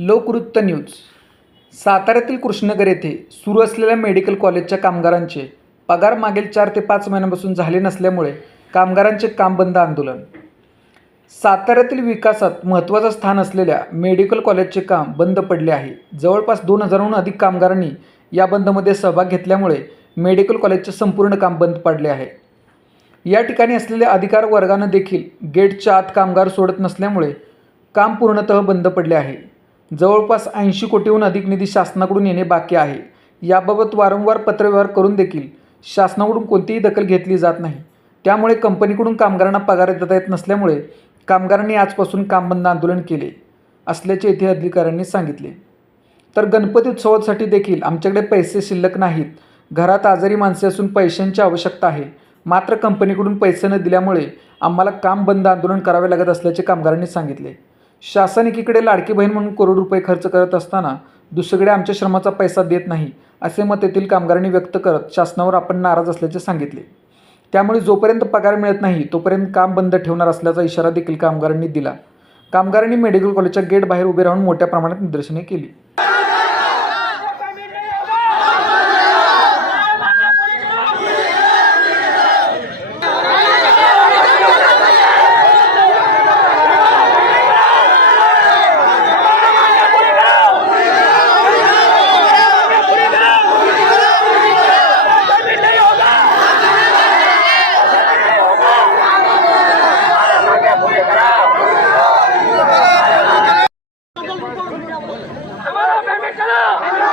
लोकवृत्त news. साताऱ्यातील कृष्णनगर येथे सुरू असलेल्या मेडिकल कॉलेजच्या कामगारांचे पगार मागील चार ते पाच महिन्यांपासून झाले नसल्यामुळे कामगारांचे काम बंद आंदोलन. साताऱ्यातील विकासात महत्त्वाचं स्थान असलेल्या मेडिकल कॉलेजचे काम बंद पडले आहे. जवळपास दोन हजारहून अधिक कामगारांनी या बंदमध्ये सहभाग घेतल्यामुळे मेडिकल कॉलेजचे संपूर्ण काम बंद पडले आहे. या ठिकाणी असलेल्या अधिकार वर्गानं देखील गेटच्या आत कामगार सोडत नसल्यामुळे काम पूर्णतः बंद पडले आहे. जवळपास ऐंशी कोटीहून अधिक निधी शासनाकडून येणे बाकी आहे. याबाबत वारंवार पत्रव्यवहार करून देखील शासनाकडून कोणतीही दखल घेतली जात नाही. त्यामुळे कंपनीकडून कामगारांना पगार देता येत नसल्यामुळे कामगारांनी आजपासून काम बंद आंदोलन केले असल्याचे येथे अधिकाऱ्यांनी सांगितले. तर गणपती उत्सवासाठी देखील आमच्याकडे पैसे शिल्लक नाहीत. घरात आजारी माणसे असून पैशांची आवश्यकता आहे. मात्र कंपनीकडून पैसे न दिल्यामुळे आम्हाला काम बंद आंदोलन करावे लागत असल्याचे कामगारांनी सांगितले. शासन एकीकडे लाडकी बहीण म्हणून करोड रुपये खर्च करत असताना दुसरीकडे आमच्या श्रमाचा पैसा देत नाही असे मत येथील कामगारांनी व्यक्त करत शासनावर आपण नाराज असल्याचे सांगितले. त्यामुळे जोपर्यंत पगार मिळत नाही तोपर्यंत काम बंद ठेवणार असल्याचा इशारा देखील कामगारांनी दिला. कामगारांनी मेडिकल कॉलेजच्या गेट बाहेर उभे राहून मोठ्या प्रमाणात निदर्शने केली. हमारा